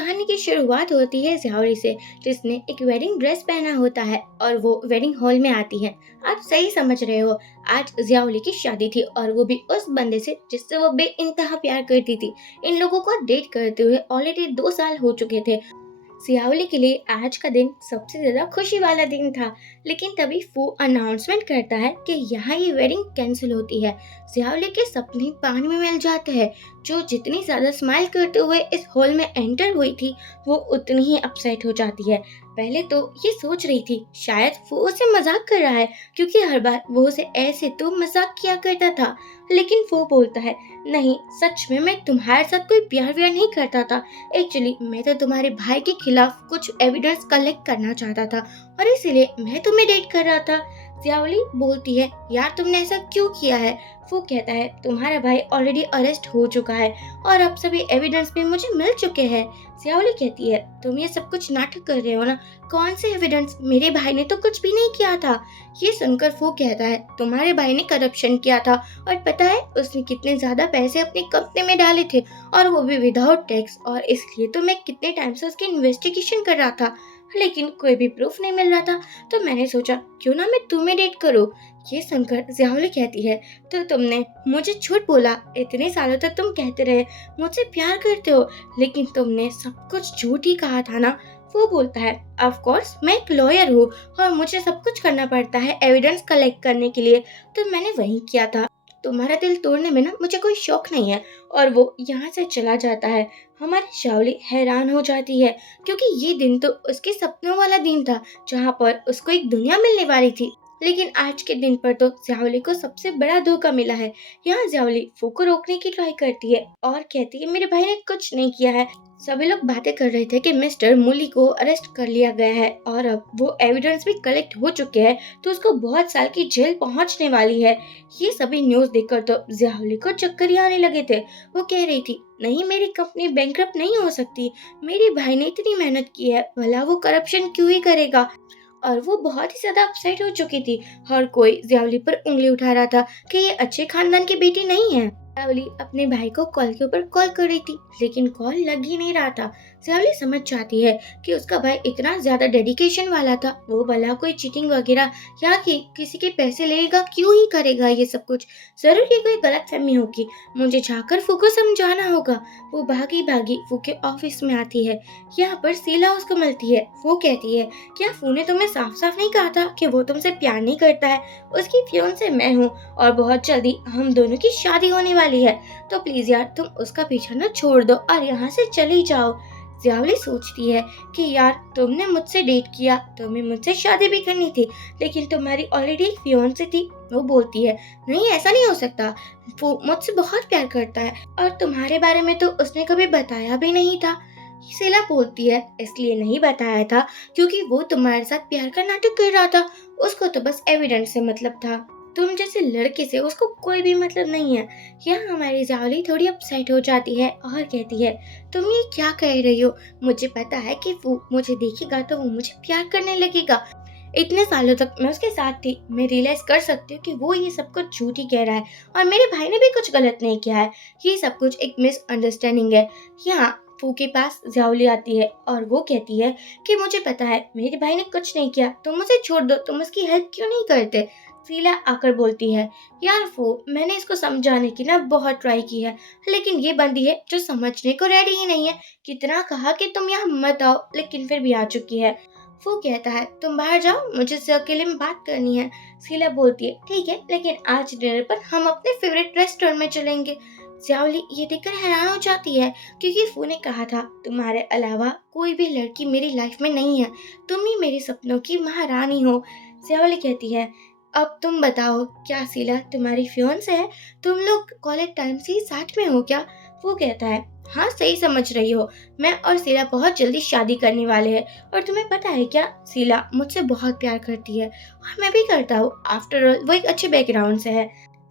कहानी की शुरुआत होती है ज़ियाओली से, जिसने एक वेडिंग ड्रेस पहना होता है और वो वेडिंग हॉल में आती है। आप सही समझ रहे हो, आज ज़ियाओली की शादी थी और वो भी उस बंदे से जिससे वो बेइंतहा प्यार करती थी। इन लोगों को डेट करते हुए ऑलरेडी 2 साल हो चुके थे। सियावली के लिए आज का दिन सबसे ज्यादा खुशी वाला दिन था, लेकिन तभी वो अनाउंसमेंट करता है कि यहाँ ये वेडिंग कैंसिल होती है। सियावली के सपने पानी में मिल जाते हैं। जो जितनी ज्यादा स्माइल करते हुए इस हॉल में एंटर हुई थी, वो उतनी ही अपसेट हो जाती है। पहले तो ये सोच रही थी शायद वो उसे मजाक कर रहा है, क्योंकि हर बार वो उसे ऐसे तो मजाक किया करता था। लेकिन वो बोलता है, नहीं सच में मैं तुम्हारे साथ कोई प्यार व्यार नहीं करता था। एक्चुअली मैं तो तुम्हारे भाई के खिलाफ कुछ एविडेंस कलेक्ट करना चाहता था और इसीलिए मैं तुम्हें डेट कर रहा था। जियावली बोलती है, यार तुमने ऐसा क्यों किया है? वो कहता है, तुम्हारा भाई ऑलरेडी अरेस्ट हो चुका है और अब सभी एविडेंस भी मुझे मिल चुके हैं। जियावली कहती है, तुम ये सब कुछ नाटक कर रहे हो ना? कौन से एविडेंस? मेरे भाई ने तो कुछ भी नहीं किया था। ये सुनकर वो कहता है, तुम्हारे भाई ने करप्शन किया था और पता है उसने कितने ज्यादा पैसे अपनी कंपनी में डाले थे, और वो भी विदाउट टैक्स। और इसलिए तो मैं कितने टाइम से उसकी इन्वेस्टिगेशन कर रहा था, लेकिन कोई भी प्रूफ नहीं मिल रहा था। तो मैंने सोचा क्यों ना मैं तुम्हें डेट करूं। ये सुनकर जियावली कहती है, तो तुमने मुझे झूठ बोला। इतने सालों तक तुम कहते रहे मुझसे प्यार करते हो, लेकिन तुमने सब कुछ झूठ ही कहा था ना? वो बोलता है, ऑफ कोर्स मैं एक लॉयर हूँ और मुझे सब कुछ करना पड़ता है एविडेंस कलेक्ट करने के लिए, तो मैंने वही किया था। तुम्हारा दिल तोड़ने में ना मुझे कोई शौक नहीं है। और वो यहाँ से चला जाता है। हमारी शावली हैरान हो जाती है, क्योंकि ये दिन तो उसके सपनों वाला दिन था, जहाँ पर उसको एक दुनिया मिलने वाली थी। लेकिन आज के दिन पर तो ज़ियावली को सबसे बड़ा धोखा मिला है। यहाँ ज़ियावली फू को रोकने की ट्राई करती है और कहती है, मेरे भाई ने कुछ नहीं किया है। सभी लोग बातें कर रहे थे कि मिस्टर मूली को अरेस्ट कर लिया गया है और अब वो एविडेंस भी कलेक्ट हो चुके हैं, तो उसको बहुत साल की जेल पहुंचने वाली है। ये सभी न्यूज देखकर तो ज़ियावली को चक्कर ही आने लगे थे। वो कह रही थी, नहीं मेरी कंपनी बैंकरप्ट नहीं हो सकती। मेरे भाई ने इतनी मेहनत की है, भला वो करप्शन क्यों ही करेगा? और वो बहुत ही ज्यादा अपसेट हो चुकी थी। हर कोई ज़ियावली पर उंगली उठा रहा था कि ये अच्छे खानदान की बेटी नहीं है। ज़ियावली अपने भाई को कॉल के ऊपर कॉल कर रही थी, लेकिन कॉल लग ही नहीं रहा था। ज़ियावली समझ जाती है कि उसका भाई इतना ज्यादा डेडिकेशन वाला था, वो भला कोई चीटिंग वगैरह या कि किसी के पैसे लेगा क्यों ही करेगा ये सब कुछ? जरूर ये कोई गलतफहमी होगी, मुझे जाकर फू को समझाना होगा। वो भागी भागी फू के ऑफिस में आती है। यहाँ पर शीला उसको मिलती है। वो कहती है, क्या फू ने तुम्हें साफ साफ नहीं कहा था कि वो तुमसे प्यार नहीं करता है? उसकी फियोंसे मैं हूँ और बहुत जल्दी हम दोनों की शादी होने वाली है, तो प्लीज यार तुम उसका पीछा न छोड़ दो और यहाँ से चली जाओ। ज़ियावली सोचती है कि यार तुमने मुझसे डेट किया, तुम्हें मुझसे शादी भी करनी थी, लेकिन तुम्हारी ऑलरेडी एक फियोंसे थी। वो बोलती है, नहीं ऐसा नहीं हो सकता, वो मुझसे बहुत प्यार करता है और तुम्हारे बारे में तो उसने कभी बताया भी नहीं था। शीला बोलती है, इसलिए नहीं बताया था क्योंकि वो तुम्हारे साथ प्यार का नाटक कर रहा था। उसको तो बस एविडेंस से मतलब था, तुम जैसे लड़के से उसको कोई भी मतलब नहीं है। यहाँ हमारी ज़ियावली थोड़ी अपसेट हो जाती है और कहती है, तुम ये क्या कह रही हो? मुझे पता है कि वो मुझे देखेगा तो वो मुझे प्यार करने लगेगा। इतने सालों तक मैं उसके साथ थी, मैं रियलाइज कर सकती हूँ कि वो ये सब कुछ झूठ ही कह रहा है और मेरे भाई ने भी कुछ गलत नहीं किया है। ये सब कुछ एक मिसअंडरस्टैंडिंग है। यहाँ फू के पास ज़ियावली आती है और वो कहती है कि मुझे पता है मेरे भाई ने कुछ नहीं किया, तुम मुझे छोड़ दो, तुम उसकी हेल्प क्यों नहीं करते? शीला आकर बोलती है, यार फू मैंने इसको समझाने की ना बहुत ट्राई की है, लेकिन ये बंदी है जो समझने को रेडी ही नहीं है। कितना कहा कि तुम यहाँ मत आओ, लेकिन फिर भी आ चुकी है। वो कहता है, तुम बाहर जाओ, मुझे इससे अकेले में बात करनी है। शीला बोलती है, ठीक है, लेकिन आज डिनर पर हम अपने फेवरेट रेस्टोरेंट में चलेंगे। ज़ियावली ये देखकर हैरान हो जाती है, क्योंकि फू ने कहा था, तुम्हारे अलावा कोई भी लड़की मेरी लाइफ में नहीं है, तुम ही मेरे सपनों की महारानी हो। ज़ियावली कहती है, अब तुम बताओ, क्या शीला तुम्हारी फियोंसे है? तुम लोग कॉलेज टाइम से ही साथ में हो क्या? वो कहता है, हाँ सही समझ रही हो, मैं और शीला बहुत जल्दी शादी करने वाले हैं। और तुम्हें पता है क्या, शीला मुझसे बहुत प्यार करती है और मैं भी करता हूँ। आफ्टर ऑल वो एक अच्छे बैकग्राउंड से है।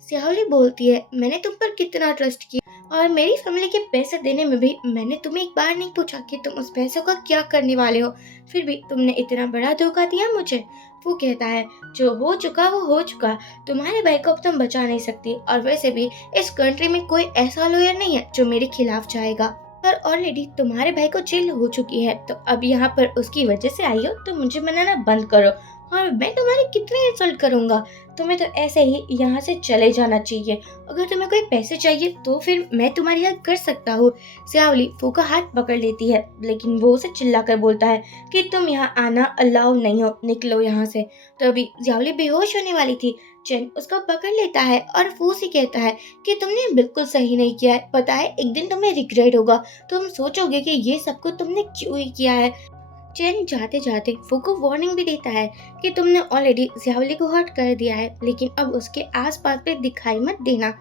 ज़ियावली बोलती है, मैंने तुम पर कितना ट्रस्ट किया और मेरी फैमिली के पैसे देने में भी मैंने तुम्हें एक बार नहीं पूछा कि तुम उस पैसों का क्या करने वाले हो, फिर भी तुमने इतना बड़ा धोखा दिया मुझे। वो कहता है, जो हो चुका वो हो चुका, तुम्हारे भाई को अब तुम बचा नहीं सकती, और वैसे भी इस कंट्री में कोई ऐसा लॉयर नहीं है जो मेरे खिलाफ जाएगा। और ऑलरेडी तुम्हारे भाई को जेल हो चुकी है, तो अब यहाँ पर उसकी वजह से आई हो तो मुझे मनाना बंद करो, और मैं तुम्हारी कितनी इंसल्ट करूंगा। तुम्हें तो ऐसे ही यहाँ से चले जाना चाहिए। अगर तुम्हें कोई पैसे चाहिए तो फिर मैं तुम्हारी हेल्प कर सकता हूँ। श्यावली फू का हाथ पकड़ लेती है, लेकिन वो उसे चिल्लाकर बोलता है कि तुम यहाँ आना अलाउ नहीं हो, निकलो यहाँ से। तो अभी श्यावली बेहोश होने वाली थी, चैन उसको पकड़ लेता है और फू से कहता है कि तुमने बिल्कुल सही नहीं किया है। पता है एक दिन तुम्हें रिग्रेट होगा, तुम सोचोगे कि ये सब कुछ तुमने क्यों ही किया है। चैन जाते जाते फू को वार्निंग भी देता है कि तुमने ऑलरेडी ज्यावली को हर्ट कर दिया है, लेकिन अब उसके आसपास पे दिखाई मत देना।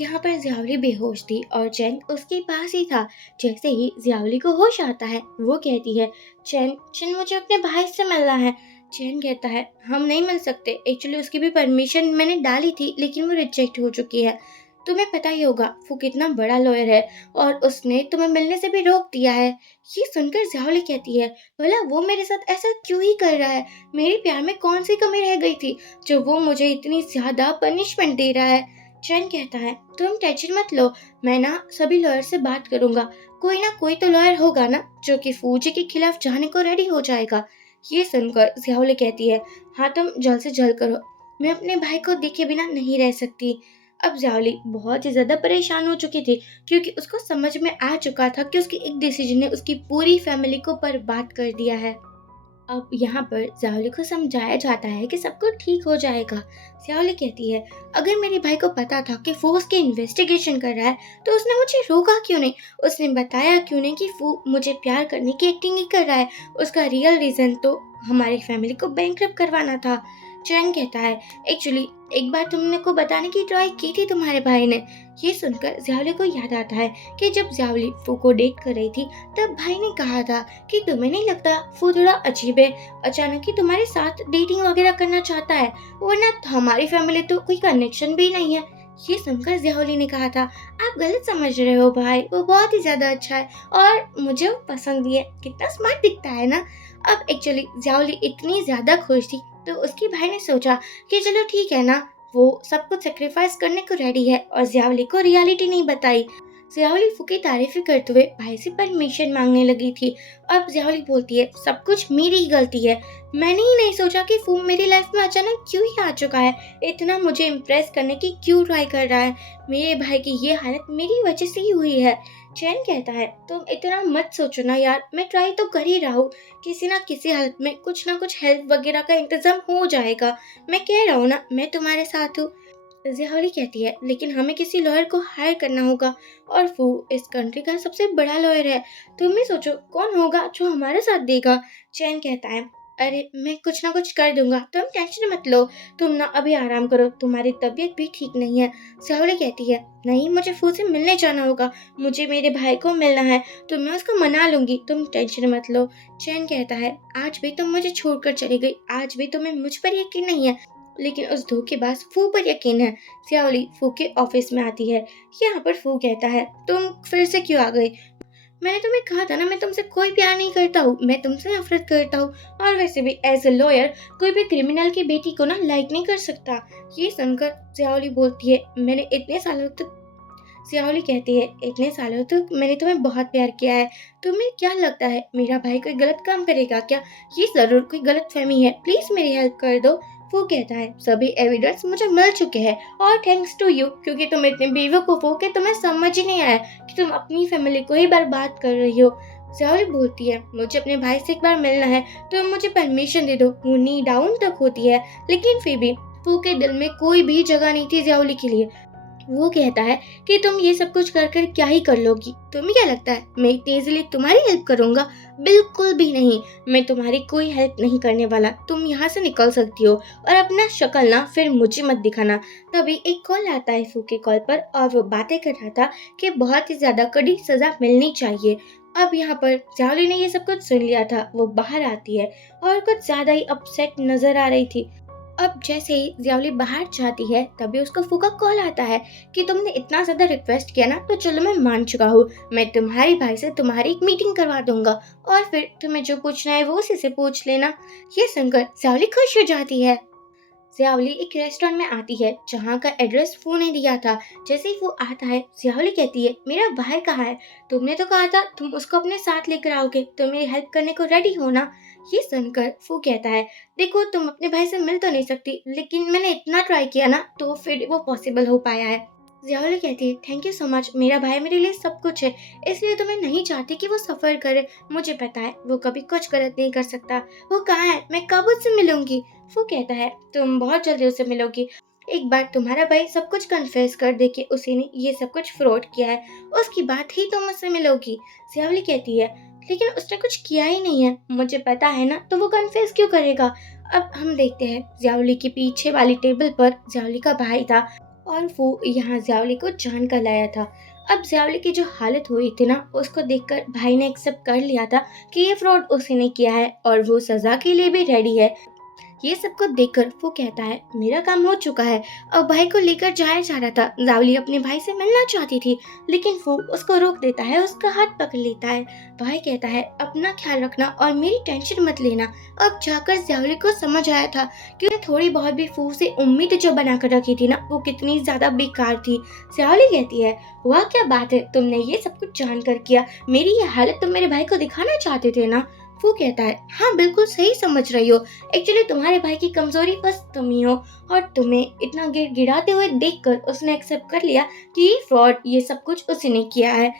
यहाँ पर ज्यावली बेहोश थी और चैन उसके पास ही था। जैसे ही ज्यावली को होश आता है वो कहती है, चैन चैन मुझे अपने भाई से मिलना है। चैन कहता है हम नहीं मिल सकते, एक्चुअली उसकी भी परमिशन मैंने डाली थी लेकिन वो रिजेक्ट हो चुकी है। तुम्हें पता ही होगा वो कितना बड़ा लॉयर है और उसने तुम्हें मिलने से भी रोक दिया है। ये सुनकर ज्यावली कहती है, भला वो मेरे साथ ऐसा क्यों ही कर रहा है? मेरे प्यार में कौन सी कमी रह गई थी जो वो मुझे इतनी ज्यादा पनिशमेंट दे रहा है? चैन कहता है तुम टेंशन मत लो, मैं ना सभी लॉयर से बात करूंगा, कोई ना कोई तो लॉयर होगा ना जो कि फूजी के खिलाफ जाने को रेडी हो जाएगा। ये सुनकर ज्यावली कहती है, हाँ तुम जल्द से जल्द करो, मैं अपने भाई को देखे बिना नहीं रह सकती। अब ज्यावली बहुत ही ज्यादा परेशान हो चुकी थी, क्योंकि उसको समझ में आ चुका था कि उसकी एक डिसीजन ने उसकी पूरी फैमिली को बर्बाद कर दिया है। अब यहाँ पर ज्यावली को समझाया जाता है कि सब कुछ ठीक हो जाएगा। ज्यावली कहती है, अगर मेरे भाई को पता था कि फू उसकी इन्वेस्टिगेशन कर रहा है तो उसने मुझे रोका क्यों नहीं, उसने बताया क्यों नहीं कि फू मुझे प्यार करने की एक्टिंग ही कर रहा है। उसका रियल रीजन तो हमारी फैमिली को बैंकरप्ट करवाना था। चैन कहता है, एक्चुअली एक बार तुमने को बताने की ट्राई की थी तुम्हारे भाई ने। ये सुनकर ज्यावली को याद आता है कि जब ज्यावली फू को डेट कर रही थी तब भाई ने कहा था कि तुम्हें नहीं लगता फू थोड़ा अजीब है, अचानक ही तुम्हारे साथ डेटिंग वगैरह करना चाहता है, वरना हमारी फैमिली तो कोई कनेक्शन भी नहीं है। ये सुनकर ज्यावली ने कहा था, आप गलत समझ रहे हो भाई, वो बहुत ही ज्यादा अच्छा है और मुझे वो पसंद भी है, कितना स्मार्ट दिखता है ना। अब एक्चुअली ज्यावली इतनी ज्यादा खुश थी तो उसके भाई ने सोचा कि चलो ठीक है ना, वो सब कुछ सेक्रीफाइस करने को रेडी है, और ज्यावली को रियलिटी नहीं बताई। ज्यावली फू की तारीफें करते हुए भाई से परमिशन मांगने लगी थी। अब ज्यावली बोलती है, सब कुछ मेरी ही गलती है, मैंने ही नहीं सोचा कि फू मेरी लाइफ में अचानक क्यों ही आ चुका है, इतना मुझे इम्प्रेस करने की क्यों ट्राई कर रहा है, मेरे भाई की ये हालत मेरी वजह से ही हुई है। चैन कहता है, तुम इतना मत सोचो ना यार, मैं ट्राई तो कर ही रहा हूँ, किसी ना किसी हालत में कुछ ना कुछ हेल्प वगैरह का इंतजाम हो जाएगा, मैं कह रहा हूँ ना मैं तुम्हारे साथ हूँ। ज़िहारी कहती है, लेकिन हमें किसी लॉयर को हायर करना होगा और वो इस कंट्री का सबसे बड़ा लॉयर है। तुम ही सोचो कौन होगा जो हमारा साथ देगा। चैन कहता है, अरे मैं कुछ ना कुछ कर दूंगा, तुम टेंशन मत लो, तुम ना अभी आराम करो, तुम्हारी तबीयत भी ठीक नहीं है। ज़िहारी कहती है, नहीं मुझे फू से मिलने जाना होगा, मुझे मेरे भाई को मिलना है, तो मैं उसको मना लूंगी, तुम टेंशन मत लो। चैन कहता है, आज भी तुम मुझे छोड़कर चली गई, आज भी तुम्हें मुझ पर यकीन नहीं है, लेकिन उस धोखेबाज फू पर यकीन है। श्यावली फू के ऑफिस में आती है। यहाँ पर फू कहता है, तुम फिर से क्यों आ गई? मैंने तुम्हें कहा था ना मैं तुमसे कोई प्यार नहीं करता हूँ, मैं तुमसे नफरत करता हूँ, और वैसे भी एज ए लॉयर कोई भी क्रिमिनल की बेटी को ना लाइक नहीं कर सकता। ये सुनकर श्यावली बोलती है, मैंने इतने सालों तक श्यावली कहती है, इतने सालों तक मैंने तुम्हें बहुत प्यार किया है, तुम्हें क्या लगता है मेरा भाई कोई गलत काम करेगा क्या? ये जरूर कोई गलत फहमी है, प्लीज मेरी हेल्प कर दो। वो कहता है, सभी एविडेंस मुझे मिल चुके हैं और थैंक्स टू यू, क्योंकि तुम इतने बेवकूफ हो कि तुम्हें समझ ही नहीं आया कि तुम अपनी फैमिली को ही बर्बाद कर रही हो। श्यावली बोलती है, मुझे अपने भाई से एक बार मिलना है, तुम मुझे परमिशन दे दो। वो नी डाउन तक होती है, लेकिन फिर भी फू के दिल में कोई भी जगह नहीं थी श्यावली के लिए। वो कहता है कि तुम ये सब कुछ कर कर क्या ही कर लोगी, तुम्हें क्या लगता है मैं इतनी इजीली तुम्हारी हेल्प करूंगा? बिल्कुल भी नहीं, मैं तुम्हारी कोई हेल्प नहीं करने वाला, तुम यहाँ से निकल सकती हो और अपना शक्ल ना फिर मुझे मत दिखाना। तभी एक कॉल आता है फू के कॉल पर, और वो बातें कर रहा था कि बहुत ही ज्यादा कड़ी सजा मिलनी चाहिए। अब यहाँ पर जावली ने ये सब कुछ सुन लिया था, वो बाहर आती है और कुछ ज्यादा ही अपसेट नजर आ रही थी। अब जैसे ही ज्यावली बाहर जाती है तभी उसको फू का कॉल आता है कि तुमने इतना ज्यादा रिक्वेस्ट किया ना, तो चलो मैं मान चुका हूँ, मैं तुम्हारे भाई से तुम्हारी एक मीटिंग करवा दूंगा और फिर तुम्हें जो पूछना है वो उसी से पूछ लेना। ये सुनकर ज्यावली खुश हो जाती है। जियावली एक रेस्टोरेंट में आती है जहाँ का एड्रेस फू ने दिया था। जैसे ही वो आता है, जियावली कहती है, मेरा भाई कहाँ है? तुमने तो कहा था तुम उसको अपने साथ लेकर आओगे, तो मेरी हेल्प करने को रेडी हो ना? ये सुनकर फू कहता है, देखो तुम अपने भाई से मिल तो नहीं सकती, लेकिन मैंने इतना ट्राई किया ना, तो फिर वो पॉसिबल हो पाया है। जियावली कहती है, थैंक यू सो मच, मेरा भाई मेरे लिए सब कुछ है, इसलिए तो मैं नहीं चाहती कि वो सफर करे। मुझे पता है वो कभी कुछ गलत नहीं कर सकता। वो कहाँ है? मैं कब उससे मिलूंगी? वो कहता है, तुम बहुत जल्दी उससे मिलोगी। एक बार तुम्हारा भाई सब कुछ कन्फेस कर दे कि उसी ने ये सब कुछ फ्रॉड किया है, उसकी बात ही तुम उससे मिलोगी। जियावली कहती है, लेकिन उसने कुछ किया ही नहीं है, मुझे पता है ना, तो वो कन्फेस क्यों करेगा? अब हम देखते हैं जियावली के पीछे वाली टेबल पर जियावली का भाई था और वो यहाँ जियावली को जान कर लाया था। अब जियावली की जो हालत हुई थी ना, उसको देखकर भाई ने एक्सेप्ट कर लिया था कि ये फ्रॉड उसी ने किया है और वो सजा के लिए भी रेडी है। ये सब कुछ देखकर वो कहता है, मेरा काम हो चुका है। अब भाई को लेकर जाया जा रहा था। जियावली अपने भाई से मिलना चाहती थी, लेकिन वो उसको रोक देता है, उसका हाथ पकड़ लेता है। भाई कहता है, अपना ख्याल रखना और मेरी टेंशन मत लेना। अब जाकर जियावली को समझ आया था कि उसने थोड़ी बहुत भी फू से उम्मीद जो बनाकर रखी थी ना, वो कितनी ज्यादा बेकार थी। जियावली कहती है, वाह क्या बात है, तुमने ये सब कुछ जानकर किया। मेरी ये हालत तुम मेरे भाई को दिखाना चाहते थे ना? वो कहता है, हाँ बिल्कुल सही समझ रही हो। एक्चुअली तुम्हारे भाई की कमजोरी बस तुम ही हो, और तुम्हें इतना गिड़गिड़ाते हुए देखकर उसने एक्सेप्ट कर लिया कि ये फ्रॉड, ये सब कुछ उसी ने किया है।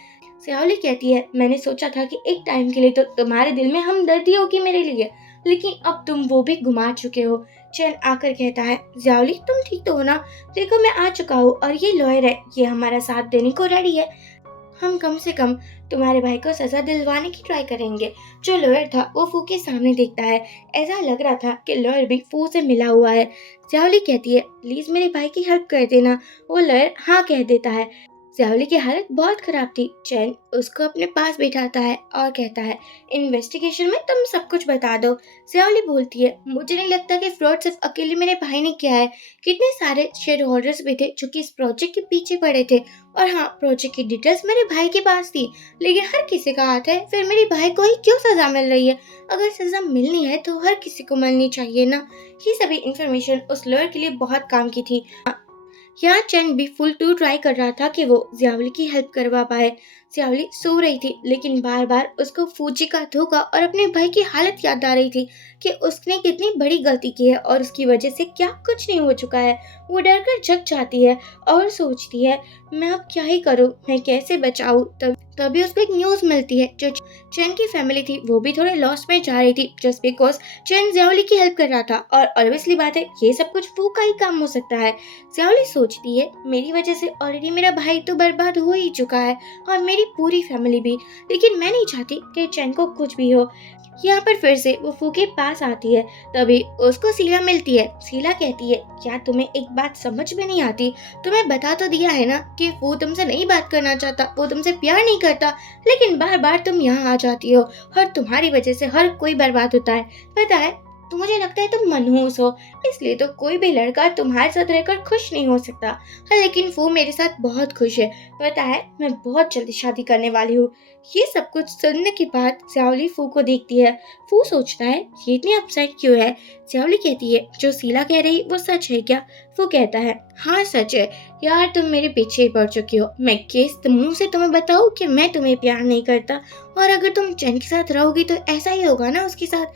सियावली कहती है, मैंने सोचा था कि एक टाइम के लिए तो तुम्हारे दिल में हमदर्दी होगी मेरे लिए, लेकिन अब तुम वो भी घुमा चुके हो। चैन आकर कहता है, जियावली तुम ठीक तो हो ना? देखो मैं आ चुका हूँ और ये लॉयर है, ये हमारा साथ देने को रेडी है। हम कम से कम तुम्हारे भाई को सजा दिलवाने की ट्राई करेंगे। जो लॉयर था वो फू के सामने देखता है। ऐसा लग रहा था कि लॉयर भी फू से मिला हुआ है। जावली कहती है, प्लीज मेरे भाई की हेल्प कर देना। वो लॉयर हाँ कह देता है। जावली की हालत बहुत खराब थी। चैन उसको अपने पास बिठाता है और कहता है, इन्वेस्टिगेशन में तुम सब कुछ बता दो। जावली बोलती है, मुझे नहीं लगता कि फ्रॉड सिर्फ अकेले मेरे भाई ने किया है। कितने सारे शेयर होल्डर्स भी थे जो कि इस प्रोजेक्ट के पीछे पड़े थे, और हाँ प्रोजेक्ट की डिटेल्स मेरे भाई के पास थी। लेकिन हर किसी का हाथ है, फिर मेरे भाई को ही क्यों सजा मिल रही है? अगर सजा मिलनी है तो हर किसी को मिलनी चाहिए ना। ये सभी इंफॉर्मेशन उस लॉयर के लिए बहुत काम की थी। यहाँ चैन भी फुल टू ट्राई कर रहा था कि वो जियावली की हेल्प करवा पाए। जियावली सो रही थी, लेकिन बार बार उसको फूजी का धोखा और अपने भाई की हालत याद आ रही थी कि उसने कितनी बड़ी गलती की है और उसकी वजह से क्या कुछ नहीं हो चुका है। वो डर कर जग जाती है और सोचती है, मैं अब क्या ही करूँ, मैं कैसे बचाऊँ? तभी उसको एक न्यूज मिलती है। जो चैन की फैमिली थी वो भी थोड़े लॉस में जा रही थी, जस्ट बिकॉज चैन जियावली की हेल्प कर रहा था। और ऑब्वियसली बात है, ये सब कुछ फू का ही काम हो सकता है। जियावली सोचती है, मेरी वजह से ऑलरेडी मेरा भाई तो बर्बाद हो ही चुका है और मेरी पूरी फैमिली भी, लेकिन मैं नहीं चाहती कि चैन को कुछ भी हो। यहाँ पर फिर से वो फू के पास आती है। तभी उसको शीला मिलती है। शीला कहती है, क्या तुम्हें एक बात समझ में नहीं आती? तुम्हें बता तो दिया है ना कि वो तुमसे नहीं बात करना चाहता, वो तुमसे प्यार नहीं करता, लेकिन बार बार तुम यहाँ आ जाती हो और तुम्हारी वजह से हर कोई बर्बाद होता है। पता है, तो मुझे लगता है तुम मनहूस हो, इसलिए तो कोई भी लड़का तुम्हारे साथ रहकर खुश नहीं हो सकता। हाँ, लेकिन वो मेरे साथ बहुत खुश है। पता है, मैं बहुत जल्दी शादी करने वाली हूँ। ये सब कुछ सुनने के बाद जियावली फू को देखती है। फू सोचता है, ये इतनी अपसेट क्यों है? जियावली कहती है, जो शीला कह रही वो सच है क्या? वो कहता है, हाँ सच है। यार तुम मेरे पीछे ही पड़ चुकी हो। मैं किस मुंह से तुम्हें बताऊँ कि मैं तुम्हें प्यार नहीं करता? और अगर तुम चैन के साथ रहोगी तो ऐसा ही होगा ना उसके साथ,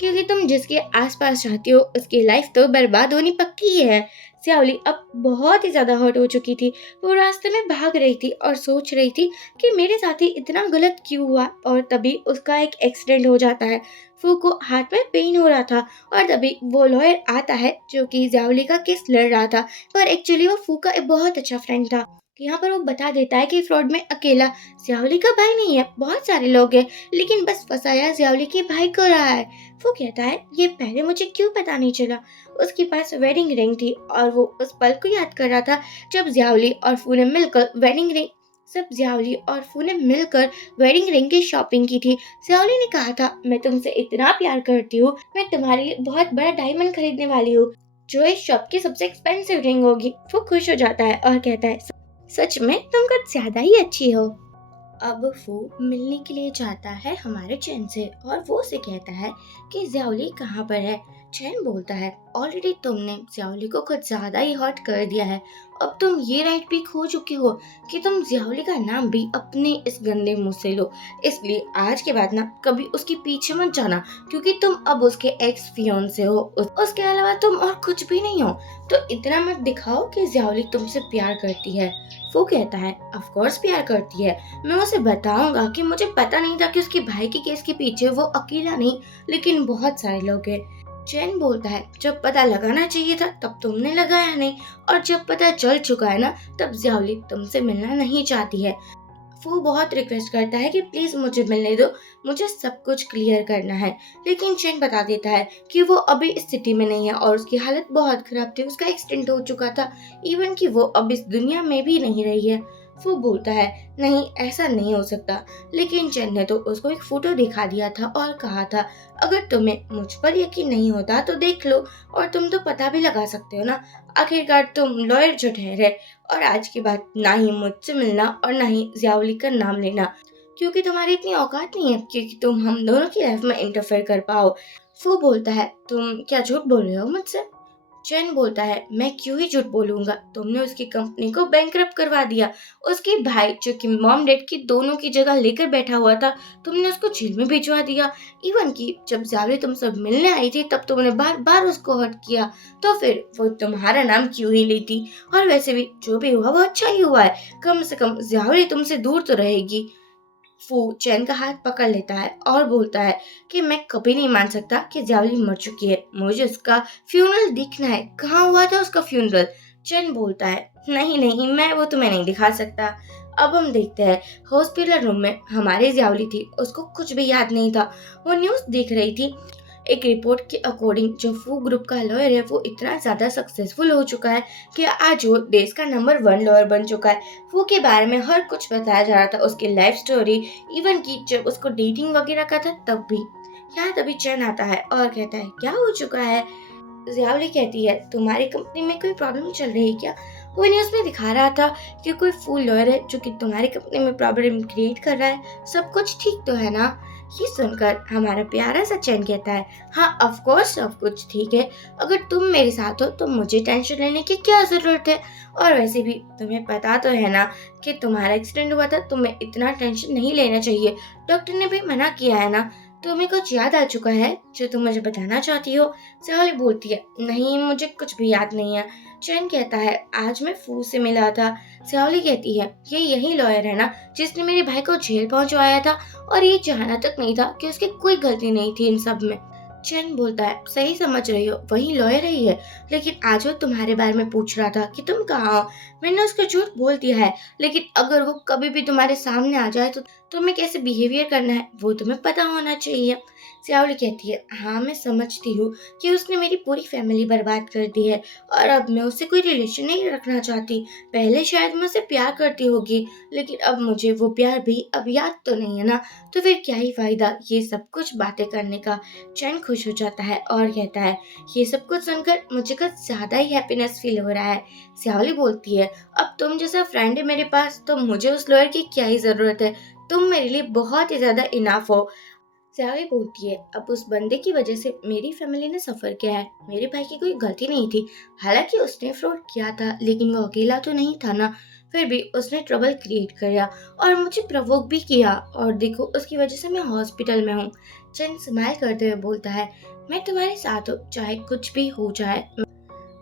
क्योंकि तुम जिसके आसपास चाहती हो उसकी लाइफ तो बर्बाद होनी पक्की ही है। जियावली अब बहुत ही ज्यादा हर्ट हो चुकी थी। वो रास्ते में भाग रही थी और सोच रही थी कि मेरे साथ ही इतना गलत क्यों हुआ, और तभी उसका एक एक्सीडेंट हो जाता है। फू को हाथ में पेन हो रहा था और तभी वो लॉयर आता है जो कि जियावली का केस लड़ रहा था, पर एक्चुअली वो फू का एक बहुत अच्छा फ्रेंड था। यहाँ पर वो बता देता है कि फ्रॉड में अकेला जियावली का भाई नहीं है, बहुत सारे लोग हैं, लेकिन बस फसाया जियावली के भाई को रहा है। वो कहता है, ये पहले मुझे क्यों पता नहीं चला? उसके पास वेडिंग रिंग थी और वो उस पल को याद कर रहा था जब जियावली और फू ने मिलकर वेडिंग रिंग की शॉपिंग की थी। जियावली ने कहा था, मैं तुमसे इतना प्यार करती हूँ, मैं तुम्हारे लिए बहुत बड़ा डायमंड खरीदने वाली हूँ, जो इस शॉप की सबसे एक्सपेंसिव रिंग होगी। वो खुश हो जाता है और कहता है, सच में तुम कुछ ज्यादा ही अच्छी हो। अब वो मिलने के लिए जाता है हमारे चैन से और वो उसे कहता है कि ज़ियाओली कहाँ पर है। चैन बोलता है, ऑलरेडी तुमने ज़ियाओली को कुछ ज्यादा ही हर्ट कर दिया है। अब तुम ये राइट भी खो चुके हो कि तुम ज़ियाओली का नाम भी अपने इस गंदे मुंह से लो। इसलिए आज के बाद ना कभी उसके पीछे मत जाना, क्योंकि तुम अब उसके एक्स फियोंसे हो। उसके अलावा तुम और कुछ भी नहीं हो। तो इतना मत दिखाओ कि ज़ियाओली तुमसे प्यार करती है। वो कहता है, ऑफ कोर्स प्यार करती है। मैं उसे बताऊंगा कि मुझे पता नहीं था कि उसके भाई के केस के पीछे वो अकेला नहीं लेकिन बहुत सारे लोग हैं। चैन बोलता है, जब पता लगाना चाहिए था तब तुमने लगाया नहीं, और जब पता चल चुका है ना तब ज़ियाओली तुमसे मिलना नहीं चाहती है। वो बहुत रिक्वेस्ट करता है कि प्लीज मुझे मिलने दो, मुझे सब कुछ क्लियर करना है। लेकिन चैन बता देता है कि वो अभी इस सिटी में नहीं है और उसकी हालत बहुत खराब थी, उसका एक्सीडेंट हो चुका था, इवन कि वो अब इस दुनिया में भी नहीं रही है। वो बोलता है, नहीं ऐसा नहीं हो सकता। लेकिन चैन ने तो उसको एक फोटो दिखा दिया था और कहा था, अगर तुम्हें मुझ पर यकीन नहीं होता तो देख लो, और तुम तो पता भी लगा सकते हो ना। आखिरकार तुम लॉयर जो ठहरे, और आज के बाद ना ही मुझसे मिलना और ना ही ज़ियाओली का नाम लेना, क्योंकि तुम्हारी इतनी औकात नहीं है कि तुम हम दोनों की लाइफ में इंटरफेयर कर पाओ। वो बोलता है, तुम क्या झूठ बोल रहे हो मुझसे। चैन बोलता है, मैं क्यों ही झूठ बोलूंगा, तुमने उसकी कंपनी को बैंकरप्ट करवा दिया। उसके भाई जो कि मॉम डैड की दोनों की जगह लेकर बैठा हुआ था, तुमने उसको जेल में भिजवा दिया। इवन कि जब ज़ियाओली तुम सब मिलने आई थी तब तुमने बार बार उसको हर्ट किया, तो फिर वो तुम्हारा नाम क्यों ही लेती। और वैसे भी जो भी हुआ वो अच्छा ही हुआ है, कम से कम ज़ियाओली तुमसे दूर तो रहेगी। वो चैन का हाथ पकड़ लेता है और बोलता है कि मैं कभी नहीं मान सकता कि ज़ियाओली मर चुकी है, मुझे उसका फ्यूनरल देखना है, कहाँ हुआ था उसका फ्यूनरल। चैन बोलता है, नहीं नहीं, मैं वो तुम्हें नहीं दिखा सकता। अब हम देखते हैं हॉस्पिटल रूम में हमारी ज़ियाओली थी, उसको कुछ भी याद नहीं था। वो न्यूज़ देख रही थी। एक रिपोर्ट के अकॉर्डिंग जो फू ग्रुप का लॉयर है वो इतना ज्यादा सक्सेसफुल हो चुका है कि आज वो देश का नंबर 1 लॉयर बन चुका है। फू के बारे में हर कुछ बताया जा रहा था, उसकी लाइफ स्टोरी, इवन की जब उसको डेटिंग वगैरह का था तब भी। यहाँ तभी चैन आता है और कहता है, क्या हो चुका है। ज़ियाओली कहती है, तुम्हारी कंपनी में कोई प्रॉब्लम चल रही है क्या। वो न्यूज़ में दिखा रहा था कि कोई फूल लॉयर है जो कि तुम्हारी कंपनी में प्रॉब्लम क्रिएट कर रहा है, सब कुछ ठीक तो है ना। ये सुनकर हमारा प्यारा सा चैन कहता है, हाँ ऑफ कोर्स सब कुछ ठीक है, अगर तुम मेरे साथ हो तो मुझे टेंशन लेने की क्या जरूरत है। और वैसे भी तुम्हें पता तो है ना कि तुम्हारा एक्सीडेंट हुआ था, तुम्हें इतना टेंशन नहीं लेना चाहिए, डॉक्टर ने भी मना किया है ना। तुम्हें कुछ याद आ चुका है जो तुम मुझे बताना चाहती हो। ज़ियाओली बोलती है, नहीं मुझे कुछ भी याद नहीं है। चैन कहता है, आज मैं फू से मिला था। ज़ियाओली कहती है, ये यही लॉयर है ना जिसने मेरे भाई को जेल पहुंचवाया था, और ये जाना तक नहीं था कि उसकी कोई गलती नहीं थी इन सब में। चैन बोलता है, सही समझ रही हो, वही लॉयर ही है, लेकिन आज वो तुम्हारे बारे में पूछ रहा था कि तुम कहाँ हो। मैंने उसको झूठ बोल दिया है, लेकिन अगर वो कभी भी तुम्हारे सामने आ जाए तो तुम्हें कैसे बिहेवियर करना है वो तुम्हें पता होना चाहिए। ज़ियाओली कहती है, हाँ मैं समझती हूँ कि उसने मेरी पूरी फैमिली बर्बाद कर दी है, और अब मैं उससे कोई रिलेशन नहीं रखना चाहती। पहले शायद मैं उसे प्यार करती होगी, लेकिन अब मुझे वो प्यार भी अब याद तो नहीं है ना, तो फिर क्या ही फायदा ये सब कुछ बातें करने का। चैन खुश हो जाता है और कहता है, ये सब कुछ सुनकर मुझे कुछ ज्यादा ही हैप्पीनेस फील हो रहा है। ज़ियाओली बोलती है, अब तुम जैसा फ्रेंड है मेरे पास तो मुझे उस लॉयर की क्या ही जरूरत है, तुम मेरे लिए बहुत ही ज्यादा इनाफ हो। ज़ियाओली बोलती है, अब उस बंदे की वजह से मेरी फैमिली ने सफर किया है, मेरे भाई की कोई गलती नहीं थी। हालांकि उसने फ्रॉड किया था लेकिन वो अकेला तो नहीं था ना, फिर भी उसने ट्रबल क्रिएट किया और मुझे प्रवोक भी किया, और देखो उसकी वजह से मैं हॉस्पिटल में हूँ। चैन स्माइल करते हुए बोलता है, मैं तुम्हारे साथ हूँ चाहे कुछ भी हो जाए।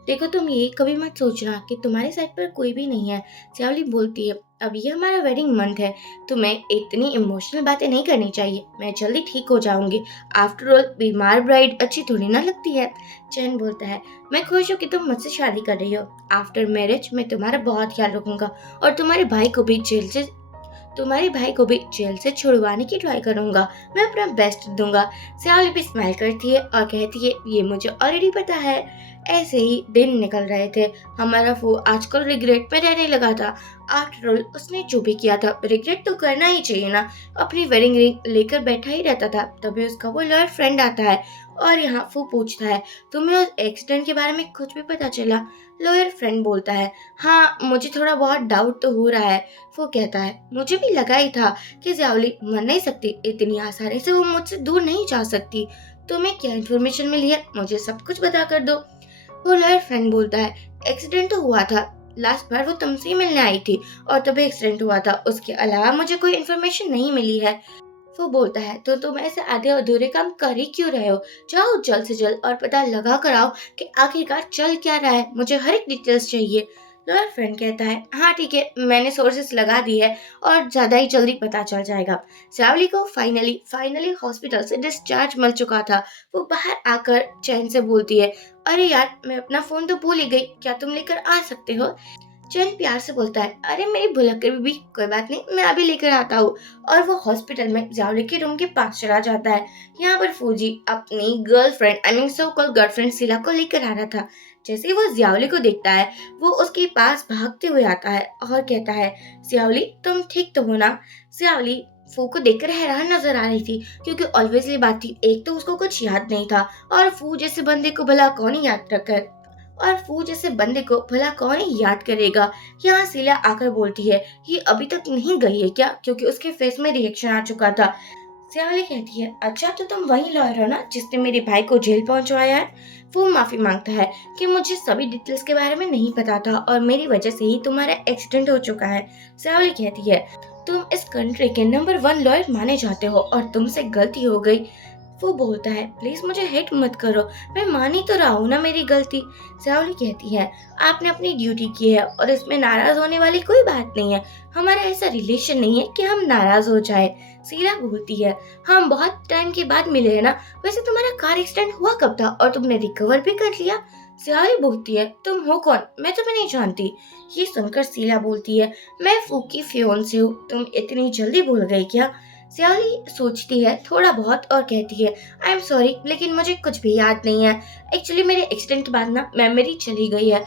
देखो तुम ये कभी मत सोचना कि तुम्हारे साइड पर कोई भी नहीं है। ज़ियाओली बोलती है, अब ये हमारा वेडिंग मंथ है, तुम्हें इतनी इमोशनल बातें नहीं करनी चाहिए, मैं जल्दी ठीक हो जाऊंगी। आफ्टर ऑल बीमार ब्राइड अच्छी थोड़ी ना लगती है। चैन बोलता है, मैं खुश हूँ कि तुम मुझसे शादी कर रही हो। आफ्टर मैरिज मैं तुम्हारा बहुत ख्याल रखूंगा और तुम्हारे भाई को भी जेल से छुड़वाने की ट्राई करूंगा, मैं अपना बेस्ट दूंगा। ज़ियाओली भी स्माइल करती है और कहती है, ये मुझे ऑलरेडी पता है। ऐसे ही दिन निकल रहे थे। हमारा वो आजकल रिग्रेट में रहने लगा था। आफ्टर ऑल उसने जो भी किया था रिग्रेट तो करना ही चाहिए ना। अपनी वेडिंग रिंग लेकर बैठा ही रहता था, तभी उसका वो लॉयर फ्रेंड आता है और यहाँ वो पूछता है, तुम्हें उस एक्सीडेंट के बारे में कुछ भी पता चला। लॉयर फ्रेंड बोलता है, हाँ मुझे थोड़ा बहुत डाउट तो हो रहा है। वो कहता है, मुझे भी लगा ही था कि ज़ियाओली मर नहीं सकती, इतनी आसानी से वो मुझसे दूर नहीं जा सकती। तुम्हें क्या इन्फॉर्मेशन मिली है, मुझे सब कुछ बता कर दो। वो लॉयर फ्रेंड बोलता है, एक्सीडेंट तो हुआ था, लास्ट बार वो तुमसे ही मिलने आई थी और तभी एक्सीडेंट हुआ था, उसके अलावा मुझे कोई इन्फॉर्मेशन नहीं मिली है। वो बोलता है, तो तुम ऐसे आधे अधूरे काम कर ही क्यों रहे हो? जाओ जल्द से जल्द और पता लगा कर आओ कि आखिरकार चल क्या रहा है, मुझे हर एक डिटेल्स चाहिए। लॉयर फ्रेंड कहता है, हाँ ठीक है, मैंने सोर्सेस लगा दी है और ज्यादा ही जल्दी पता चल जाएगा। श्रावली को फाइनली फाइनली हॉस्पिटल से डिस्चार्ज मिल चुका था। वो बाहर आकर चैन से बोलती है, अरे यार मैं अपना फोन तो भूल ही गई, क्या तुम लेकर आ सकते हो? चैन प्यार से बोलता है, अरे मेरी भुलक्कड़ बीबी, कोई बात नहीं, मैं अभी लेकर आता हूँ। और वो हॉस्पिटल में जावली के रूम के पास चला जाता है। यहाँ पर फौजी अपनी girlfriend I mean so called girlfriend सिला को लेकर आ रहा था। जैसे ही वो जियावली को देखता है, वो उसके पास भागते हुए आता है और कहता है, जियावली तुम ठीक तो हो ना? जियावली फू को देखकर हैरान नजर आ रही थी, क्योंकि ऑलवेज बात थी, एक तो उसको कुछ याद नहीं था और फू जैसे बंदे को भला कौन ही याद रखकर और फू जैसे बंदे को भला कौन ही याद करेगा। यहाँ सीला आकर बोलती है, ये अभी तक नहीं गई है क्या? क्योंकि उसके फेस में रिएक्शन आ चुका था। श्यावली कहती है, अच्छा तो तुम वही लॉयर हो ना जिसने मेरे भाई को जेल पहुंचवाया है? वो माफी मांगता है कि मुझे सभी डिटेल्स के बारे में नहीं पता था और मेरी वजह से ही तुम्हारा एक्सीडेंट हो चुका है। श्यावली कहती है, तुम इस कंट्री के नंबर 1 लॉयर माने जाते हो और तुमसे गलती हो गई। वो बोलता है, प्लीज मुझे हिट मत करो, मैं मान ही तो रहा हूँ ना मेरी गलती। श्यावली कहती है, आपने अपनी ड्यूटी की है और इसमें नाराज होने वाली कोई बात नहीं है। हमारा ऐसा रिलेशन नहीं है कि हम नाराज हो जाए। सीला बोलती है, हम बहुत टाइम के बाद मिले हैं ना, वैसे तुम्हारा कार एक्सीडेंट हुआ कब था और तुमने रिकवर भी कर लिया? श्यावली बोलती है, तुम हो कौन, मैं तुम्हें नहीं जानती। ये सुनकर सीला बोलती है, मैं फूकी फियोंसे हूँ, तुम इतनी जल्दी भूल गई क्या? श्यावली सोचती है थोड़ा बहुत और कहती है, आई एम सॉरी लेकिन मुझे कुछ भी याद नहीं है। एक्चुअली मेरे एक्सीडेंट के बाद ना मेमोरी चली गई है।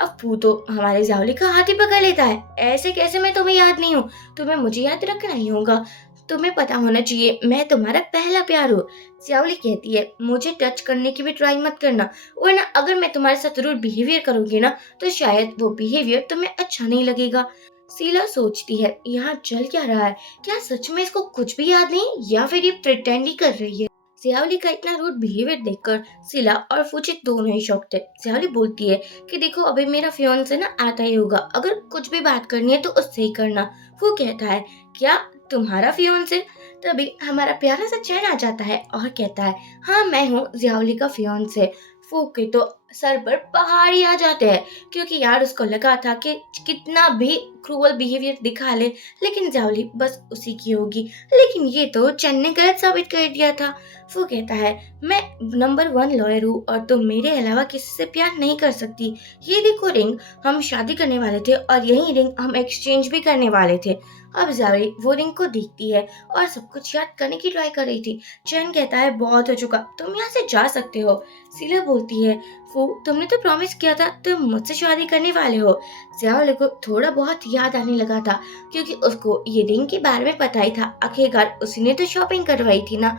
अब फू तो हमारे श्यावली का हाथ ही पकड़ लेता है, ऐसे कैसे मैं तुम्हें याद नहीं हूँ, तुम्हें मुझे याद रखना ही होगा, तुम्हें पता होना चाहिए मैं तुम्हारा पहला प्यार हूँ। श्यावली कहती है, मुझे टच करने की भी ट्राई मत करना, वरना अगर मैं तुम्हारे साथ रूड बिहेवियर करूंगी ना तो शायद वो बिहेवियर तुम्हें अच्छा नहीं लगेगा। सीला सोचती है, यहाँ चल क्या रहा है, क्या सच में इसको कुछ भी याद नहीं या फिर ये प्रिटेंड ही कर रही है? सियावली का इतना रूड बिहेवियर देखकर सिला और फुचित दोनों ही शॉक्ड थे। सियावली बोलती है कि देखो अभी मेरा फियोंसे ना आता ही होगा, अगर कुछ भी बात करनी है तो उससे ही करना। वो कहता है, क्या तुम्हारा फियोंसे? तभी हमारा प्यारा सा चैन आ जाता है और कहता है, हाँ मैं हूँ जियावली का फियोंसे। फूक के तो सर पर पहाड़ ही आ जाते हैं, क्योंकि यार उसको लगा था कि कितना भी क्रूअल बिहेवियर दिखा ले लेकिन जावली बस उसी की होगी, लेकिन ये तो चैन ने गलत साबित कर दिया था। वो कहता है, मैं नंबर 1 लॉयर हूँ और तुम मेरे अलावा किसी से प्यार नहीं कर सकती। ये देखो रिंग, हम शादी करने वाले थे और यही रिंग हम एक्सचेंज भी करने वाले थे। अब जावली वो रिंग को देखती है और सब कुछ याद करने की ट्राई कर रही थी। चैन कहता है, बहुत हो चुका, तुम यहाँ से जा सकते हो। सीला बोलती है, वो तुमने तो प्रॉमिस किया था तुम मुझसे शादी करने वाले हो। श्यावली को थोड़ा बहुत याद आने लगा था, क्योंकि उसको ये रिंग के बारे में पता ही था, आखिरकार उसी ने तो शॉपिंग करवाई थी ना।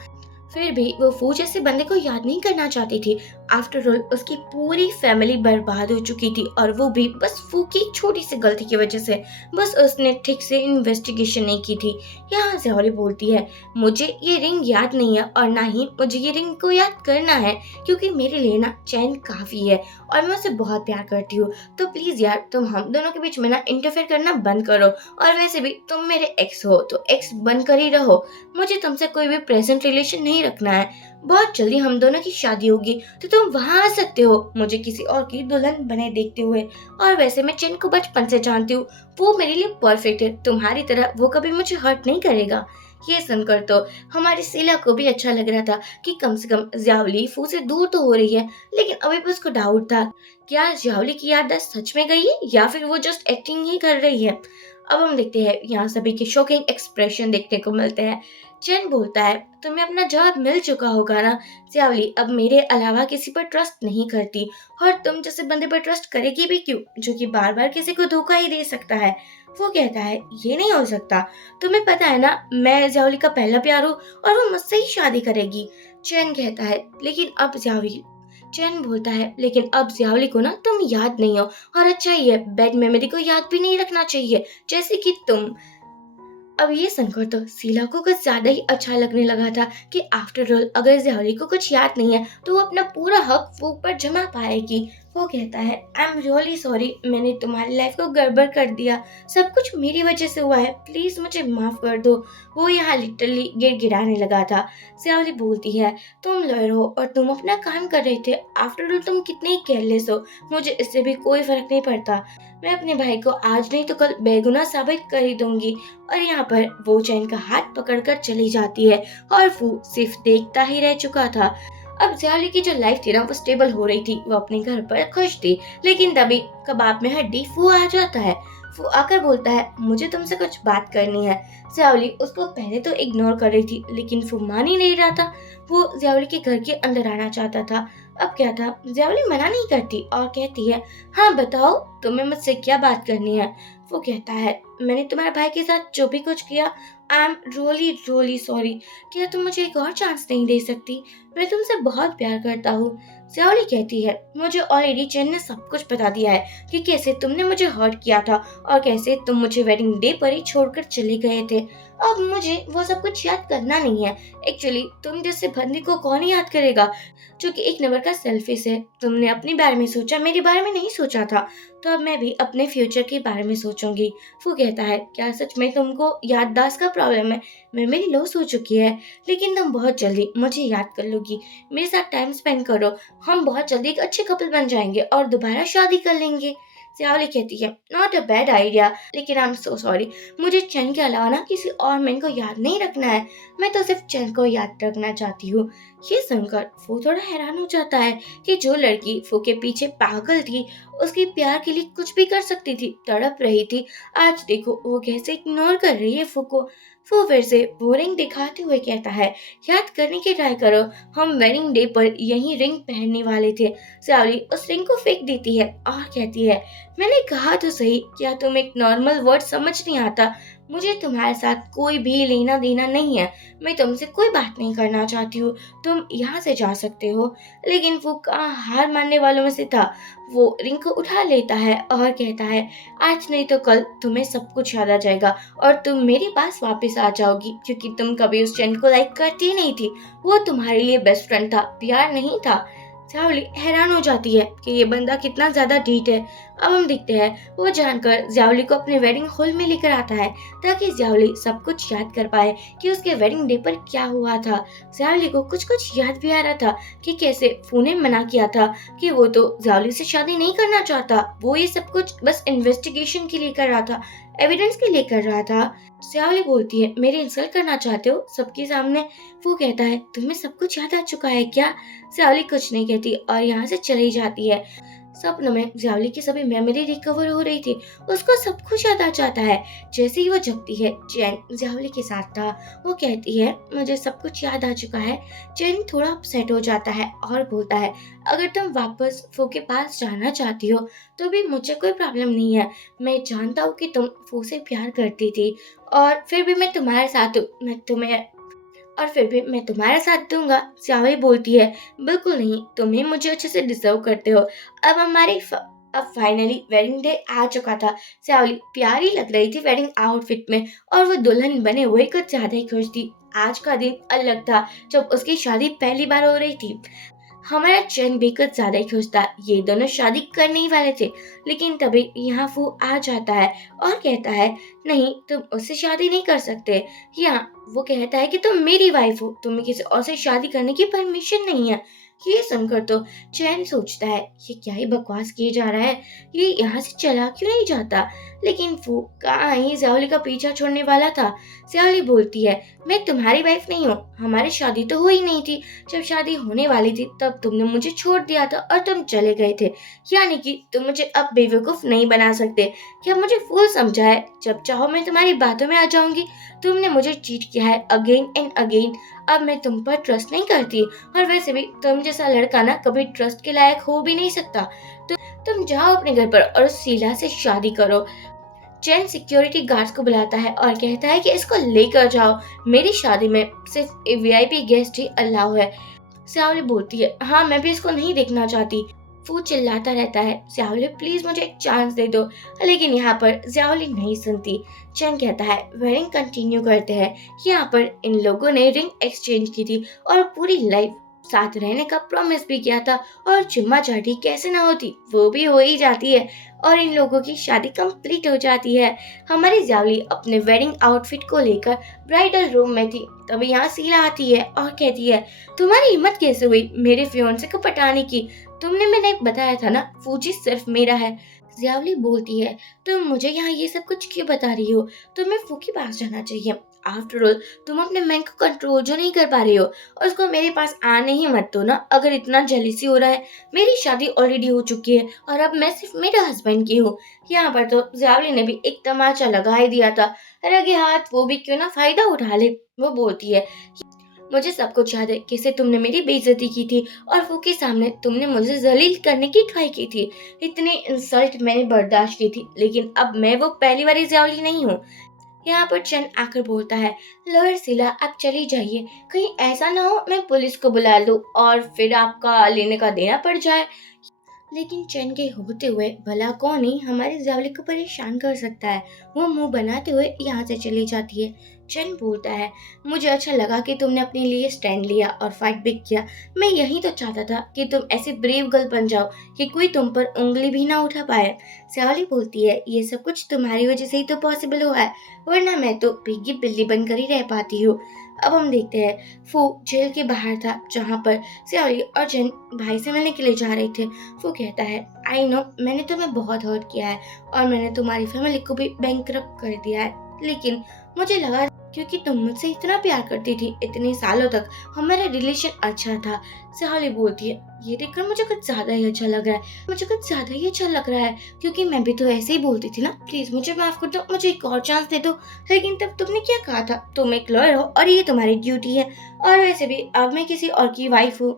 फिर भी वो फू जैसे बंदे को याद नहीं करना चाहती थी। आफ्टर ऑल उसकी पूरी फैमिली बर्बाद हो चुकी थी और वो भी बस फू की एक छोटी सी गलती की वजह से। बस उसने ठीक से इन्वेस्टिगेशन नहीं की थी। यहाँ ज़ोहरी बोलती है, मुझे ये रिंग याद नहीं है और ना ही मुझे ये रिंग को याद करना है, क्योंकि मेरे लिए ना चैन काफी है और मैं उसे बहुत प्यार करती हूँ। तो प्लीज यार तुम हम दोनों के बीच में ना इंटरफेयर करना बंद करो, और वैसे भी तुम मेरे एक्स हो तो एक्स बन कर ही रहो। मुझे तुमसे कोई भी प्रेजेंट रिलेशन नहीं रखना है। बहुत जल्दी हम दोनों की शादी होगी तो तुम वहां आ सकते हो मुझे किसी और की दुल्हन बने देखते हुए। और वैसे मैं चैन को बचपन से जानती हूँ, वो मेरे लिए परफेक्ट है, तुम्हारी तरह वो कभी मुझे हर्ट नहीं करेगा। ये सुनकर तो हमारी सीला को भी अच्छा लग रहा था कि कम से कम ज़्यावली फू से दूर तो हो रही है, लेकिन अभी भी उसको डाउट था, क्या ज़्यावली की याददाश्त सच में गई है या फिर वो जस्ट एक्टिंग ही कर रही है। अब हम देखते हैं यहाँ सभी के शॉकिंग एक्सप्रेशन देखने को मिलते हैं। चैन बोलता है, तुम्हें अपना जवाब मिल चुका होगा ना। ज़्यावली अब मेरे अलावा किसी पर ट्रस्ट नहीं करती, और तुम जैसे बंदे पर ट्रस्ट करेगी भी क्यों, जो कि बार बार किसी को धोखा ही दे सकता है। वो कहता है, ये नहीं हो सकता, तुम्हें पता है ना मैं ज़्यावली का पहला प्यार हूँ और वो मुझसे ही शादी करेगी। चैन कहता है, लेकिन अब ज़्यावली चैन बोलता है लेकिन अब जियावली को ना तुम याद नहीं हो, और अच्छा ही है, बैड मेमोरी को याद भी नहीं रखना चाहिए जैसे कि तुम। अब ये सुनकर तो शीला को कुछ ज्यादा ही अच्छा लगने लगा था कि आफ्टर ऑल अगर जियावली को कुछ याद नहीं है तो वो अपना पूरा हक फूक पर जमा पाएगी। वो कहता है आई एम रियली सॉरी, मैंने तुम्हारी लाइफ को गड़बड़ कर दिया, सब कुछ मेरी वजह से हुआ है, प्लीज मुझे माफ कर दो। वो यहाँ लिटरली गिड़गिड़ाने लगा था। जियावली बोलती है तुम लॉयर हो और तुम अपना काम कर रहे थे, आफ्टर ऑल तुम कितने ही केयरलेस हो, मुझे इससे भी कोई फर्क नहीं पड़ता, मैं अपने भाई को आज नहीं तो कल बेगुनाह साबित कर ही दूंगी। और यहाँ पर वो चैन का हाथ पकड़कर चली जाती है और वो सिर्फ देखता ही रह चुका था। अब जियावली की जो लाइफ थी ना वो स्टेबल हो रही थी, वो अपने घर पर खुश थी, लेकिन तभी कबाब में हड्डी फू आ जाता है। फू आकर बोलता है मुझे तुमसे कुछ बात करनी है। जियावली उसको पहले तो इग्नोर कर रही थी लेकिन फू मान ही नहीं रहा था। वो जियावली के घर के अंदर आना चाहता था। अब क्या था, जियावली मना नहीं करती और कहती है हाँ बताओ तुम्हें मुझसे क्या बात करनी है। वो कहता है मैंने तुम्हारे भाई के साथ जो भी कुछ किया, I am really really sorry, क्या तुम मुझे एक और चांस नहीं दे सकती, मैं तुमसे बहुत प्यार करता हूँ। जियावली कहती है मुझे ऑलरेडी चैन ने सब कुछ बता दिया है कि कैसे तुमने मुझे हर्ट किया था और कैसे तुम मुझे वेडिंग डे पर ही छोड़कर चले गए थे। अब मुझे वो सब कुछ याद करना नहीं है। एक्चुअली तुम जैसे बंदी को कौन याद करेगा जो कि एक नंबर का सेल्फिश है। तुमने अपने बारे में सोचा, मेरे बारे में नहीं सोचा था, तो अब मैं भी अपने फ्यूचर के बारे में सोचूंगी। वो कहता है क्या सच में तुमको याददाश्त का प्रॉब्लम है, मेमोरी लॉस हो चुकी है, लेकिन तुम बहुत जल्दी मुझे याद कर लोगी, मेरे साथ टाइम स्पेंड करो, हम बहुत जल्दी एक अच्छे कपल बन जाएंगे और दोबारा शादी कर लेंगे। जियावली कहती है नॉट अ बैड आइडिया, लेकिन आई एम सो सॉरी, मुझे चैन के अलावा ना किसी और मैन को याद नहीं रखना है, मैं तो सिर्फ चैन को याद रखना चाहती हूँ। ये सुनकर वो थोड़ा हैरान हो जाता है कि जो लड़की फू के पीछे पागल थी, उसके प्यार के लिए कुछ भी कर सकती थी, तड़प रही थी, आज देखो वो कैसे इग्नोर कर रही है फू को। फू फिर से बोरिंग दिखाते हुए कहता है याद करने की ट्राई करो, हम वेडिंग डे पर यही रिंग पहनने वाले थे। जियावली उस रिंग को फेंक देती है और कहती है मैंने कहा तो सही, क्या तुम एक नॉर्मल वर्ड समझ नहीं आता, मुझे तुम्हारे साथ कोई भी लेना देना नहीं है, मैं तुमसे कोई बात नहीं करना चाहती हूँ, तुम यहाँ से जा सकते हो। लेकिन वो कहाँ हार मानने वालों में से था। वो रिंग को उठा लेता है और कहता है आज नहीं तो कल तुम्हें सब कुछ याद आ जाएगा और तुम मेरे पास वापस आ जाओगी, क्योंकि तुम कभी उस चैन को लाइक करती ही नहीं थी, वो तुम्हारे लिए बेस्ट फ्रेंड था, प्यार नहीं था। जियावली हैरान हो जाती है कि ये बंदा कितना ज्यादा ढीठ है। अब हम देखते हैं वो जानकर जियावली को अपने वेडिंग हॉल में लेकर आता है ताकि जियावली सब कुछ याद कर पाए कि उसके वेडिंग डे पर क्या हुआ था। जियावली को कुछ कुछ याद भी आ रहा था कि कैसे फू ने मना किया था कि वो तो जियावली से शादी नहीं करना चाहता, वो ये सब कुछ बस इन्वेस्टिगेशन के लिए कर रहा था, एविडेंस के लिए कर रहा था। जियावली बोलती है मेरे इंसल्ट करना चाहते हो सबके सामने। वो कहता है तुम्हें सब कुछ याद आ चुका है क्या। जियावली कुछ नहीं कहती और यहाँ से चली जाती है। सपनों में जियावली की सभी मेमोरी रिकवर हो रही थी, उसको सब कुछ याद आ जाता है। जैसे ही वो जगती है चैन जियावली के साथ था। वो कहती है मुझे सब कुछ याद आ चुका है। चैन थोड़ा अपसेट हो जाता है और बोलता है अगर तुम वापस फू के पास जाना चाहती हो तो भी मुझे कोई प्रॉब्लम नहीं है, मैं जानता हूँ कि तुम फू से प्यार करती थी और फिर भी मैं तुम्हारे साथ हूँ, मैं तुम्हारा साथ दूंगा। जियावली बोलती है बिल्कुल नहीं, तुम ही मुझे अच्छे से डिजर्व करते हो। अब फाइनली वेडिंग डे आ चुका था। जियावली प्यारी लग रही थी वेडिंग आउटफिट में और वो दुल्हन बने हुए कुछ ज्यादा ही खुश थी। आज का दिन अलग था जब उसकी शादी पहली बार हो रही थी। हमारा चैन भी कुछ ज्यादा ही खुश था, ये दोनों शादी करने ही वाले थे, लेकिन तभी यहाँ फू आ जाता है और कहता है नहीं तुम उससे शादी नहीं कर सकते। यहाँ वो कहता है कि तुम मेरी वाइफ हो, तुम्हें किसी और से शादी करने की परमिशन नहीं है। ये सुनकर तो चैन सोचता है ये क्या ही बकवास किए जा रहा है, ये यहाँ से चला क्यों नहीं जाता। लेकिन फू कहाँ ही जियावली का पीछा छोड़ने वाला था। जियावली बोलती है मैं तुम्हारी वाइफ नहीं हूँ, हमारी शादी तो हुई नहीं थी, जब शादी होने वाली थी तब तुमने मुझे छोड़ दिया था और तुम चले गए थे, यानी कि तुम मुझे अब बेवकूफ नहीं बना सकते। क्या मुझे फूल समझा है, जब चाहो मैं तुम्हारी बातों में आ जाऊंगी। तुमने मुझे चीट किया है अगेन एंड अगेन, अब मैं तुम पर ट्रस्ट नहीं करती, और वैसे भी तुम जैसा लड़का ना कभी ट्रस्ट के लायक हो भी नहीं सकता। तुम जाओ अपने घर पर और शीला से शादी करो। चैन सिक्योरिटी गार्ड्स को बुलाता है और कहता है कि इसको लेकर जाओ, मेरी शादी में सिर्फ वीआईपी गेस्ट ही अलाउ है। श्यावली बोलती है, हाँ मैं भी इसको नहीं देखना चाहती। फू चिल्लाता रहता है, श्यावली प्लीज मुझे एक चांस दे दो, लेकिन यहाँ पर श्यावली नहीं सुनती। चैन कहता है वेडिंग कंटिन्यू करते हैं। यहाँ पर इन लोगों ने रिंग एक्सचेंज की थी और पूरी लाइफ साथ रहने का प्रॉमिस भी किया था, और चुम्मा चाटी कैसे ना होती, वो भी हो ही जाती है और इन लोगों की शादी कंप्लीट हो जाती है। हमारी ज्यावली अपने वेडिंग आउटफिट को लेकर ब्राइडल रूम में थी, तभी यहाँ शीला आती है और कहती है, तुम्हारी हिम्मत कैसे हुई मेरे फियोंसे को पटाने की? तुमने मैंने बताया था ना फूजी सिर्फ मेरा है। ज्यावली बोलती है, तुम मुझे यहाँ ये सब कुछ क्यों बता रही हो? तुम्हें फू के पास जाना चाहिए। आफ्टर ऑल तुम अपने मैन को कंट्रोल जो नहीं कर पा रही हो, और उसको मेरे पास आने ही मत दो ना। अगर इतना जेलिसी हो रहा है, मेरी शादी ऑलरेडी हो चुकी है और अब मैं सिर्फ मेरे हस्बैंड की हूँ। यहाँ पर तो ज्यावली ने भी एक तमाचा लगा ही दिया था, रगे हाथ वो भी क्यों ना फायदा उठा ले। वो बोलती है, मुझे सब कुछ याद है कैसे तुमने मेरी बेइज्जती की थी और वो के सामने तुमने मुझे जलील करने की ट्राई की थी। इतनी इंसल्ट मैंने बर्दाश्त की थी, लेकिन अब मैं वो पहली वाली ज्यावली नहीं हूँ। यहाँ पर चंद आकर बोलता है, लॉयर शीला आप चली जाइए, कहीं ऐसा ना हो मैं पुलिस को बुला लूं और फिर आपका लेने का देना पड़ जाए। लेकिन चैन के होते हुए भला कौन ही हमारे ज्यावली को परेशान कर सकता है। वो मुंह बनाते हुए यहाँ से चली जाती है। चैन बोलता है, मुझे अच्छा लगा कि तुमने अपने लिए स्टैंड लिया और फाइट भी किया। मैं यही तो चाहता था कि तुम ऐसी ब्रेव गर्ल बन जाओ कि कोई तुम पर उंगली भी ना उठा पाए। श्यावली बोलती है, ये सब कुछ तुम्हारी वजह से ही तो पॉसिबल हुआ है, वरना मैं तो पिग्गी बिल्ली बनकर ही रह पाती हूँ। अब हम देखते हैं फू जेल के बाहर था, जहाँ पर श्यावली और चैन भाई से मिलने के लिए जा रहे थे। वो कहता है, आई नो मैंने तुम्हें बहुत हर्ट किया है और मैंने तुम्हारी फैमिली को भी बैंकरप्ट कर दिया है, लेकिन मुझे लगा क्योंकि तुम मुझसे इतना प्यार करती थी इतने सालों तक, हमारा रिलेशन अच्छा था। सहाली बोलती है, ये देखकर मुझे कुछ ज्यादा ही अच्छा लग रहा है, मुझे कुछ ज्यादा ही अच्छा लग रहा है, क्योंकि मैं भी तो ऐसे ही बोलती थी ना। प्लीज मुझे माफ कर दो, मुझे एक और चांस दे दो। लेकिन तब तुमने क्या कहा था, तुम एक लॉयर हो और ये तुम्हारी ड्यूटी है, और वैसे भी अब मैं किसी और की वाइफ हूँ,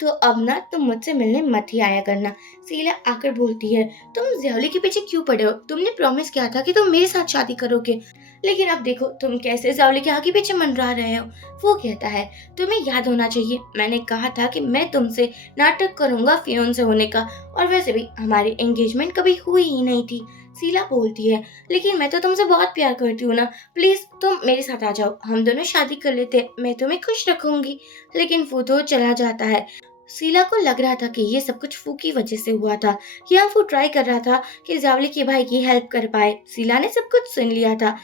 तो अब ना तुम मुझसे मिलने मत ही आया करना। शीला आकर बोलती है, तुम ज्यावली के पीछे क्यों पड़े हो? तुमने प्रॉमिस किया था कि तुम मेरे साथ शादी करोगे, लेकिन अब देखो तुम कैसे ज्यावली के आगे पीछे मंडरा रहे हो। वो कहता है, तुम्हें याद होना चाहिए मैंने कहा था कि मैं तुमसे नाटक करूंगा फियोंसे होने का, और वैसे भी हमारी एंगेजमेंट कभी हुई ही नहीं थी। शीला बोलती है, लेकिन मैं तो तुमसे बहुत प्यार करती हूँ ना, प्लीज तुम मेरे साथ आ जाओ, हम दोनों शादी कर लेते, मैं तुम्हें खुश रखूंगी। लेकिन वो तो चला जाता है। शीला को लग रहा था कि ये सब कुछ फू की वजह से हुआ था, या वो ट्राई कर रहा था कि ज्यावली के भाई की हेल्प कर पाए। शीला ने सब कुछ सुन लिया था।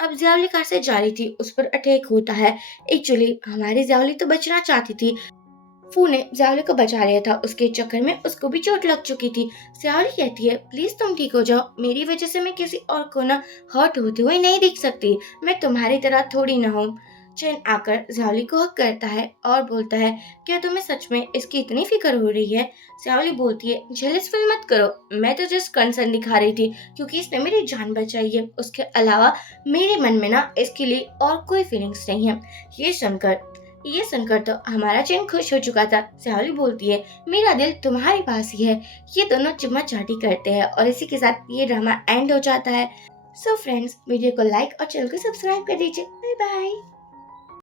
अब ज्यावली कार से जा रही थी, उस पर अटैक होता है। एक्चुअली हमारी ज्यावली तो बचना चाहती थी, फू ने ज्यावली को बचा लिया था, उसके चक्कर में उसको भी चोट लग चुकी थी। ज्यावली कहती है, प्लीज तुम ठीक हो जाओ, मेरी वजह से मैं किसी और को ना हर्ट होते हुए नहीं देख सकती, मैं तुम्हारी तरह थोड़ी ना हूँ। चैन आकर ज्यावली को हक करता है और बोलता है, क्या तुम्हें सच में इसकी इतनी फिक्र हो रही है? ज्यावली बोलती है, जेलस फील मत करो, मैं तो जस्ट कंसर्न दिखा रही थी क्योंकि इसने मेरी जान बचाई है, उसके अलावा मेरे मन में ना इसके लिए और कोई फीलिंग्स नहीं है। ये सुनकर तो हमारा चैन खुश हो चुका था। श्यावली बोलती है, मेरा दिल तुम्हारे पास ही है। ये दोनों चुम्मा चाटी करते हैं और इसी के साथ ये ड्रामा एंड हो जाता है। सो फ्रेंड्स, वीडियो को लाइक और चैनल को सब्सक्राइब कर दीजिए। Bye bye.